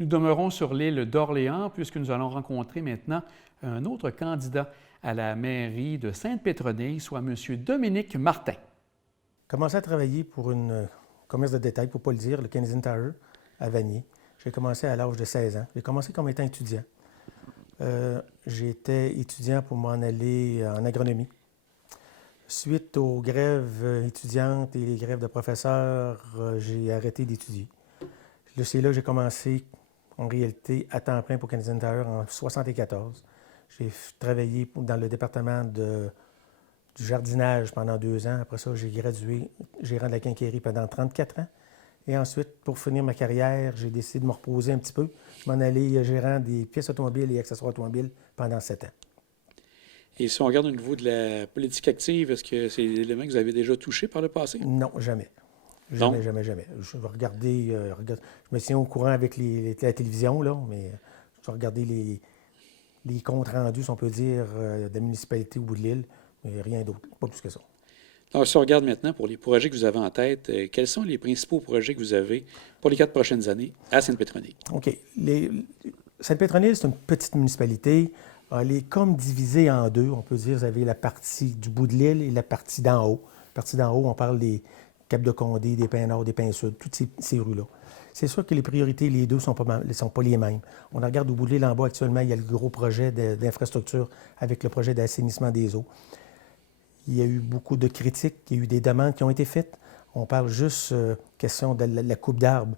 Nous demeurons sur l'île d'Orléans puisque nous allons rencontrer maintenant un autre candidat à la mairie de Sainte-Pétronille, soit M. Dominique Martin. J'ai commencé à travailler pour un commerce de détail, pour ne pas le dire, le Canadian Tire à Vanier. J'ai commencé à l'âge de 16 ans. J'ai commencé comme étant étudiant. J'étais étudiant pour m'en aller en agronomie. Suite aux grèves étudiantes et les grèves de professeurs, j'ai arrêté d'étudier. C'est là que j'ai commencé, en réalité, à temps plein pour Canadian Tire en 1974. J'ai travaillé dans le département du jardinage pendant 2 ans. Après ça, j'ai gradué gérant de la quincaillerie pendant 34 ans. Et ensuite, pour finir ma carrière, j'ai décidé de me reposer un petit peu. Je m'en allais gérant des pièces automobiles et accessoires automobiles pendant 7 ans. Et si on regarde au niveau de la politique active, est-ce que c'est des éléments que vous avez déjà touchés par le passé? Non, jamais. Jamais. Je vais regarder, je me tiens au courant avec la télévision, là, mais je vais regarder les comptes rendus, si on peut dire, de la municipalité au bout de l'île, mais rien d'autre, pas plus que ça. Alors, si on regarde maintenant pour les projets que vous avez en tête, quels sont les principaux projets que vous avez pour les 4 prochaines années à Sainte-Pétronille? OK. Sainte-Pétronille, c'est une petite municipalité. Elle est comme divisée en deux. On peut dire, vous avez la partie du bout de l'île et la partie d'en haut. La partie d'en haut, on parle des Cap-de-Condé, des Pins-Nord, des Pins-Sud, toutes ces rues-là. C'est sûr que les priorités, les deux, ne sont pas les mêmes. On regarde au bout de l'île en bas, actuellement, il y a le gros projet d'infrastructure avec le projet d'assainissement des eaux. Il y a eu beaucoup de critiques, il y a eu des demandes qui ont été faites. On parle juste question de la coupe d'arbres.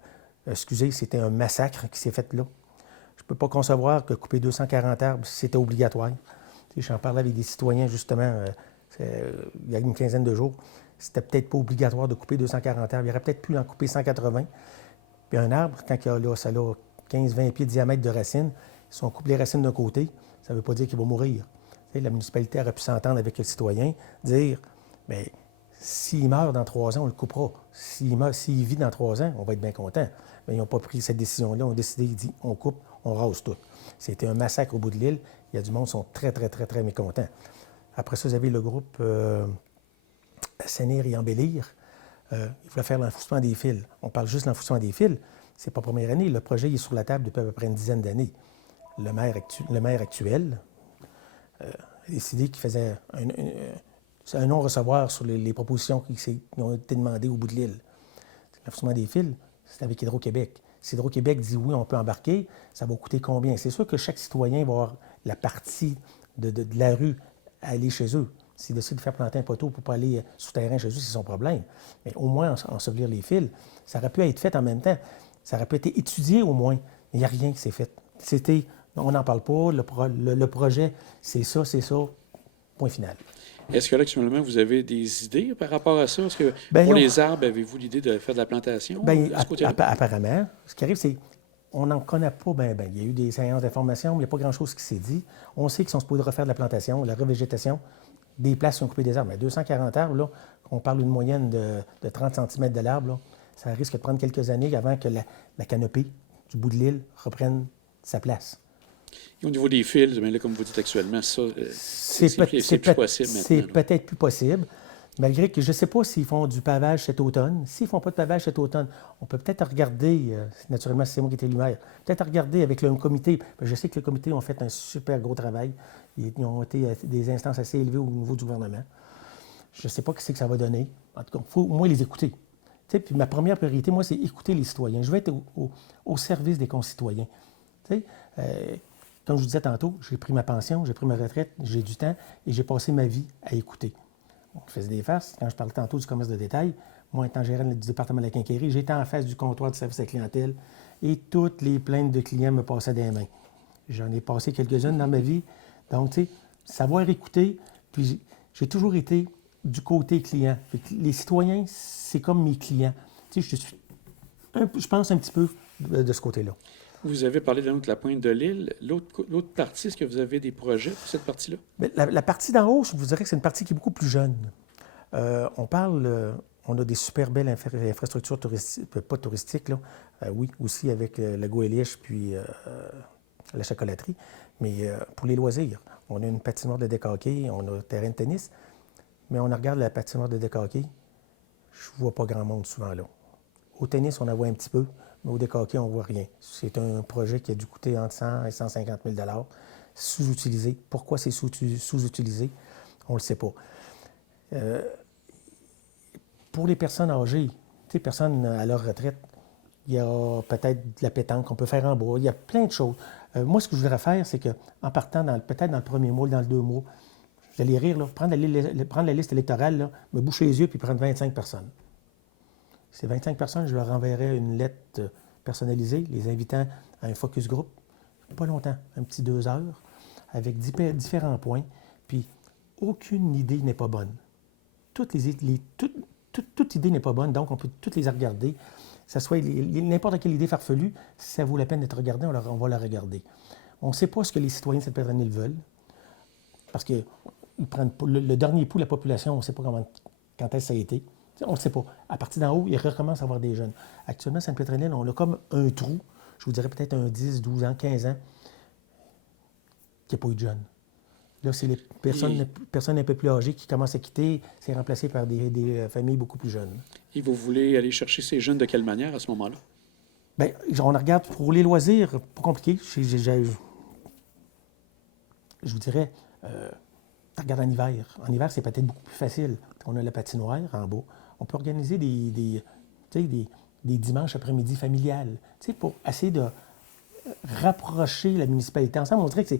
Excusez, c'était un massacre qui s'est fait là. Je ne peux pas concevoir que couper 240 arbres, c'était obligatoire. J'en parlais avec des citoyens, justement, il y a une quinzaine de jours. C'était peut-être pas obligatoire de couper 240 arbres. Il aurait peut-être pu en couper 180. Puis un arbre, quand ça a 15-20 pieds de diamètre de racines, si on coupe les racines d'un côté, ça ne veut pas dire qu'il va mourir. La municipalité aurait pu s'entendre avec le citoyen, dire, bien, s'il meurt dans 3 ans, on le coupera. S'il vit dans 3 ans, on va être bien content. Mais ils n'ont pas pris cette décision-là. Ils ont décidé, ils disent, on coupe, on rase tout. C'était un massacre au bout de l'île. Il y a du monde qui sont très, très, très, très mécontents. Après ça, vous avez le groupe Assainir et embellir. Il voulait faire l'enfouissement des fils. On parle juste de l'enfouissement des fils. C'est pas la première année. Le projet il est sur la table depuis à peu près une dizaine d'années. Le maire actuel a décidé qu'il faisait un non-recevoir sur les propositions qui ont été demandées au bout de l'île. L'enfouissement des fils, c'est avec Hydro-Québec. Si Hydro-Québec dit oui, on peut embarquer, ça va coûter combien? C'est sûr que chaque citoyen va avoir la partie de la rue à aller chez eux. S'il décide de faire planter un poteau pour ne pas aller souterrain chez eux, c'est son problème. Mais au moins, ensevelir les fils, ça aurait pu être fait en même temps. Ça aurait pu être étudié au moins. Mais il n'y a rien qui s'est fait. On n'en parle pas, le projet, c'est ça, point final. Est-ce que là, actuellement, vous avez des idées par rapport à ça? Est-ce que pour les arbres, avez-vous l'idée de faire de la plantation de ce côté-là? Apparemment, ce qui arrive, c'est qu'on n'en connaît pas bien. Il y a eu des séances d'information, mais il n'y a pas grand-chose qui s'est dit. On sait qu'ils sont supposés refaire de la plantation, la revégétation, des places qui ont coupé des arbres. Mais 240 arbres, là, on parle d'une moyenne de 30 cm de l'arbre, là, ça risque de prendre quelques années avant que la canopée du bout de l'île reprenne sa place. Et au niveau des fils, bien là, comme vous dites actuellement, ça, c'est plus possible maintenant. C'est peut-être plus possible, malgré que je ne sais pas s'ils font du pavage cet automne. S'ils ne font pas de pavage cet automne, on peut peut-être regarder, naturellement, c'est moi qui étais élu maire, peut-être regarder avec le comité. Je sais que le comité ont fait un super gros travail. Ils ont été à des instances assez élevées au niveau du gouvernement. Je ne sais pas ce que ça va donner. En tout cas, il faut au moins les écouter. Puis ma première priorité, moi, c'est écouter les citoyens. Je vais être au service des concitoyens. Comme je vous disais tantôt, j'ai pris ma pension, j'ai pris ma retraite, j'ai du temps et j'ai passé ma vie à écouter. On faisait des farces. Quand je parlais tantôt du commerce de détail, moi, étant gérant du département de la quincaillerie, j'étais en face du comptoir de service à la clientèle et toutes les plaintes de clients me passaient des mains. J'en ai passé quelques-unes dans ma vie. Donc, tu sais, savoir écouter, puis j'ai toujours été du côté client. Les citoyens, c'est comme mes clients. Tu sais, je pense un petit peu de ce côté-là. Vous avez parlé de la pointe de l'île. L'autre partie, est-ce que vous avez des projets pour cette partie-là? Bien, la partie d'en haut, je vous dirais que c'est une partie qui est beaucoup plus jeune. On a des super belles infrastructures touristiques, pas touristiques, là. Oui, aussi avec la Goéliche puis la chocolaterie. Mais pour les loisirs, on a une patinoire de deck hockey, on a un terrain de tennis. Mais on regarde la patinoire de deck hockey, je ne vois pas grand monde souvent là. Au tennis, on en voit un petit peu, mais au décaqué, on ne voit rien. C'est un projet qui a dû coûter entre 100 et 150 000 sous-utilisé. Pourquoi c'est sous-utilisé? On ne le sait pas. Pour les personnes âgées, tu sais, personnes à leur retraite, il y a peut-être de la pétanque qu'on peut faire en bois. Il y a plein de choses. Moi, ce que je voudrais faire, c'est qu'en partant peut-être dans le premier mois, dans le 2 mois, vous allez rire, là, prendre la liste électorale, là, me boucher les yeux puis prendre 25 personnes. Ces 25 personnes, je leur enverrai une lettre personnalisée, les invitant à un focus group, pas longtemps, un petit 2 heures, avec différents points. Puis, aucune idée n'est pas bonne. Toute idée n'est pas bonne, donc on peut toutes les regarder. Ça soit n'importe quelle idée farfelue, si ça vaut la peine d'être regardée, on va la regarder. On ne sait pas ce que les citoyens de cette Sainte-Pétronille veulent, parce que ils prennent le dernier pouls de la population, on ne sait pas quand est-ce que ça a été. On ne sait pas. À partir d'en haut, ils recommencent à avoir des jeunes. Actuellement, Sainte-Pétronille, on a comme un trou, je vous dirais peut-être un 10, 12 ans, 15 ans, qui n'a pas eu de jeunes. Là, c'est les personnes un peu plus âgées qui commencent à quitter. C'est remplacé par des familles beaucoup plus jeunes. Et vous voulez aller chercher ces jeunes de quelle manière à ce moment-là? Bien, on regarde pour les loisirs, pas compliqué. Je vous dirais, regarde en hiver. En hiver, c'est peut-être beaucoup plus facile. On a la patinoire en bas. On peut organiser des dimanches après-midi familiales, pour essayer de rapprocher la municipalité ensemble. On dirait que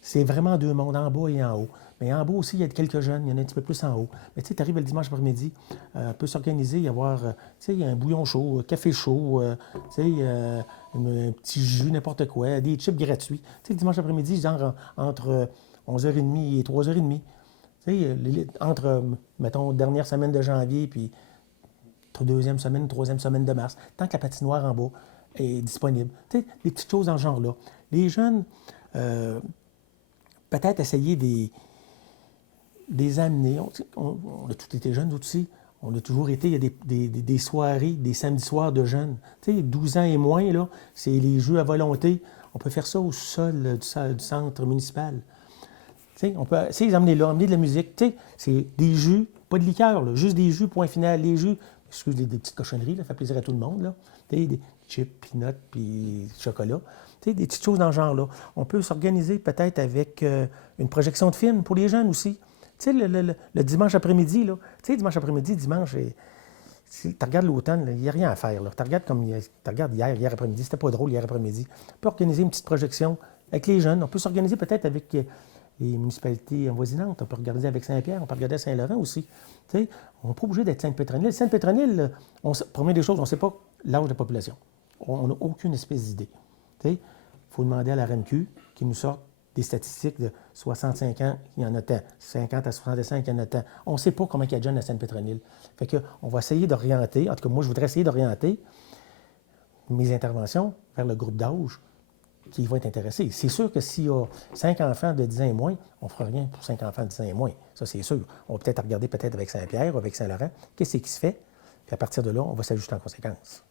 c'est vraiment 2 mondes, en bas et en haut. Mais en bas aussi, il y a quelques jeunes, il y en a un petit peu plus en haut. Mais tu sais, tu arrives le dimanche après-midi, on peut s'organiser, y avoir, il y a un bouillon chaud, un café chaud, un petit jus, n'importe quoi, des chips gratuits. Tu sais, le dimanche après-midi, genre entre 11h30 et 3h30. Tu sais, entre, mettons, dernière semaine de janvier, puis 2e semaine, 3e semaine de mars, tant que la patinoire en bas est disponible. Tu sais, des petites choses dans ce genre-là. Les jeunes, peut-être essayer des amener. On a tous été jeunes aussi. On a toujours été, il y a des soirées, des samedis soirs de jeunes. Tu sais, 12 ans et moins, là, c'est les jeux à volonté. On peut faire ça au sol du centre municipal. Tu sais, on peut essayer d'emmener là, emmener de la musique. Tu sais, c'est des jus, pas de liqueur, là, juste des jus, point final. Les jus, excusez, des petites cochonneries, ça fait plaisir à tout le monde. Là. Tu sais, des chips, peanuts, puis chocolat. Tu sais, des petites choses dans ce genre-là. On peut s'organiser peut-être avec une projection de film pour les jeunes aussi. Tu sais, le dimanche après-midi, là. Tu sais, dimanche après-midi, tu regardes l'automne, il n'y a rien à faire. Tu regardes hier après-midi, c'était pas drôle hier après-midi. On peut organiser une petite projection avec les jeunes. On peut s'organiser peut-être avec les municipalités avoisinantes. On peut regarder avec Saint-Pierre, on peut regarder à Saint-Laurent aussi. Tu sais, on n'est pas obligé d'être Sainte-Pétronille. Sainte-Pétronille, première des choses, on ne sait pas l'âge de la population. On n'a aucune espèce d'idée. Il faut demander à la RMQ qui nous sorte des statistiques de 65 ans, il y en a tant. 50 à 65, il y en a tant. On ne sait pas comment il y a de jeunes à Sainte-Pétronille. Fait qu'on va essayer d'orienter, en tout cas, moi, je voudrais essayer d'orienter mes interventions vers le groupe d'âge qui va être intéressé. C'est sûr que s'il y a 5 enfants de 10 ans et moins, on ne fera rien pour 5 enfants de 10 ans et moins. Ça, c'est sûr. On va peut-être regarder avec Saint-Pierre ou avec Saint-Laurent, qu'est-ce qui se fait, puis à partir de là, on va s'ajuster en conséquence.